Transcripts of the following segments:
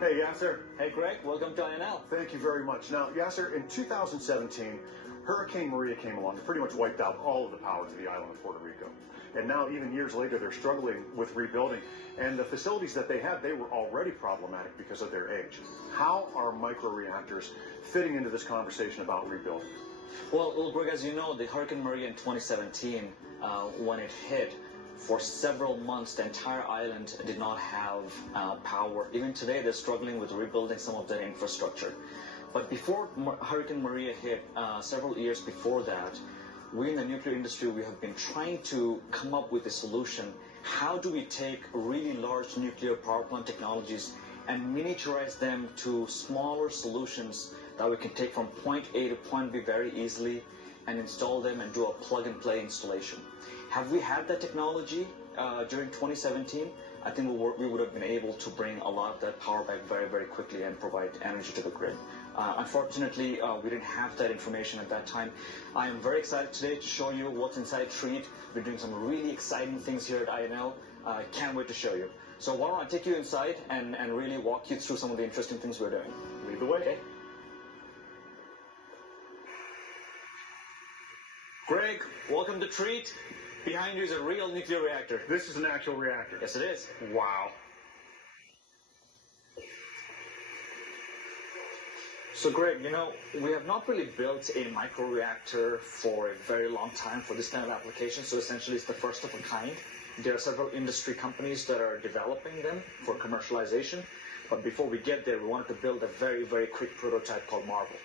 Hey, Yasir. Hey, Greg. Welcome to INL. Thank you very much. Now, Yasir, in 2017, Hurricane Maria came along and pretty much wiped out all of the power to the island of Puerto Rico. And now, even years later, they're struggling with rebuilding. And the facilities that they had, they were already problematic because of their age. How are microreactors fitting into this conversation about rebuilding? Well, Greg, as you know, the Hurricane Maria in 2017, when it hit, for several months, the entire island did not have power. Even today, they're struggling with rebuilding some of their infrastructure. But before Hurricane Maria hit, several years before that, we in the nuclear industry, we have been trying to come up with a solution. How do we take really large nuclear power plant technologies and miniaturize them to smaller solutions that we can take from point A to point B very easily and install them and do a plug-and-play installation? Have we had that technology during 2017? I think we would have been able to bring a lot of that power back very, very quickly and provide energy to the grid. Unfortunately, we didn't have that information at that time. I am very excited today to show you what's inside Treat. We're doing some really exciting things here at INL. I can't wait to show you. So why don't I take you inside and really walk you through some of the interesting things we're doing. Lead the way. Okay. Greg, welcome to Treat. Behind you is a real nuclear reactor. This is an actual reactor. Yes, it is. Wow. So, Greg, you know, we have not really built a microreactor for a very long time for this kind of application. So essentially, it's the first of a kind. There are several industry companies that are developing them for commercialization. But before we get there, we wanted to build a very, very quick prototype called MARVEL.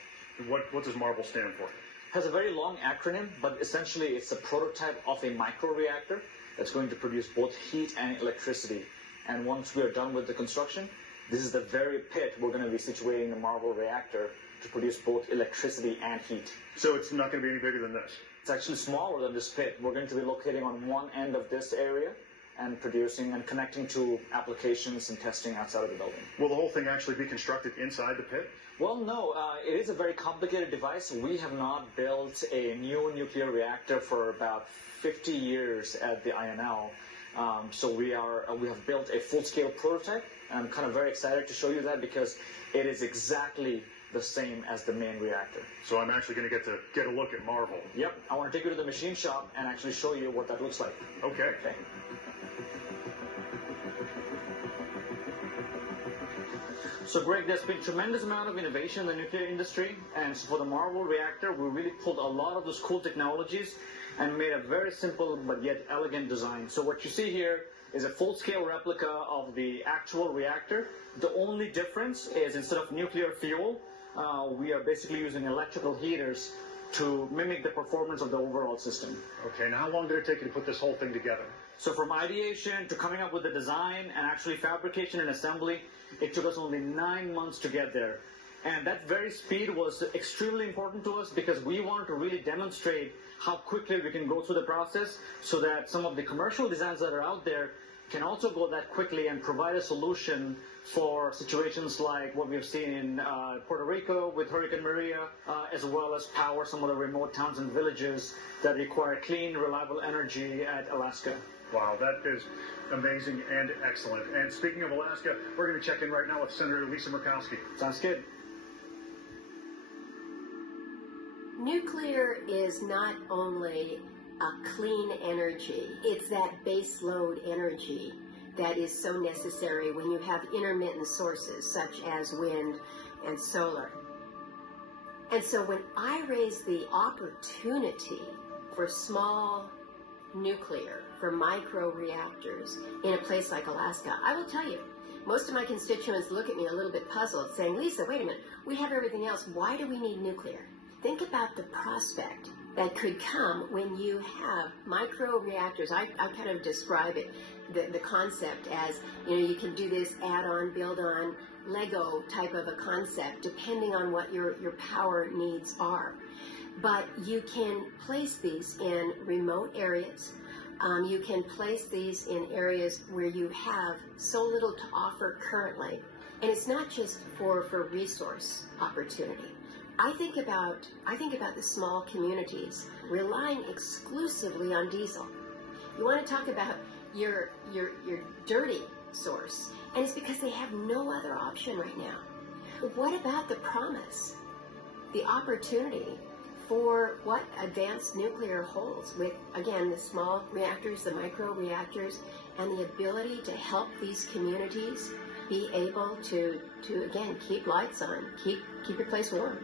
What does MARVEL stand for? Has a very long acronym, but essentially it's a prototype of a microreactor that's going to produce both heat and electricity. And once we are done with the construction, this is the very pit we're going to be situating the MARVEL reactor to produce both electricity and heat. So it's not going to be any bigger than this? It's actually smaller than this pit. We're going to be locating on one end of this area and producing and connecting to applications and testing outside of the building. Will the whole thing actually be constructed inside the pit? Well, no. It is a very complicated device. We have not built a new nuclear reactor for about 50 years at the INL. So we have built a full-scale prototype. I'm kind of very excited to show you that because it is exactly the same as the main reactor. So I'm actually going to get a look at MARVEL. Yep. I want to take you to the machine shop and actually show you what that looks like. Okay. So, Greg, there's been a tremendous amount of innovation in the nuclear industry, and so for the MARVEL reactor, we really pulled a lot of those cool technologies and made a very simple but yet elegant design. So what you see here is a full-scale replica of the actual reactor. The only difference is instead of nuclear fuel, we are basically using electrical heaters to mimic the performance of the overall system. Okay, now how long did it take you to put this whole thing together? So from ideation to coming up with the design and actually fabrication and assembly, it took us only 9 months to get there. And that very speed was extremely important to us because we wanted to really demonstrate how quickly we can go through the process so that some of the commercial designs that are out there can also go that quickly and provide a solution for situations like what we've seen in Puerto Rico with Hurricane Maria, as well as power some of the remote towns and villages that require clean, reliable energy at Alaska. Wow, that is amazing and excellent. And speaking of Alaska, we're going to check in right now with Senator Lisa Murkowski. Sounds good. Nuclear is not only a clean energy, it's that base load energy that is so necessary when you have intermittent sources such as wind and solar. And so when I raise the opportunity for small nuclear, for microreactors in a place like Alaska, I will tell you, most of my constituents look at me a little bit puzzled, saying, Lisa, wait a minute, we have everything else. Why do we need nuclear? Think about the prospect that could come when you have microreactors. I kind of describe it, the concept as, you know, you can do this add-on, build-on, Lego type of a concept, depending on what your power needs are. But you can place these in remote areas. You can place these in areas where you have so little to offer currently. And it's not just for resource opportunity. I think about the small communities relying exclusively on diesel. You want to talk about your dirty source. And it's because they have no other option right now. What about the promise, the opportunity for what advanced nuclear holds with, again, the small reactors, the microreactors, and the ability to help these communities be able to again, keep lights on, keep your place warm?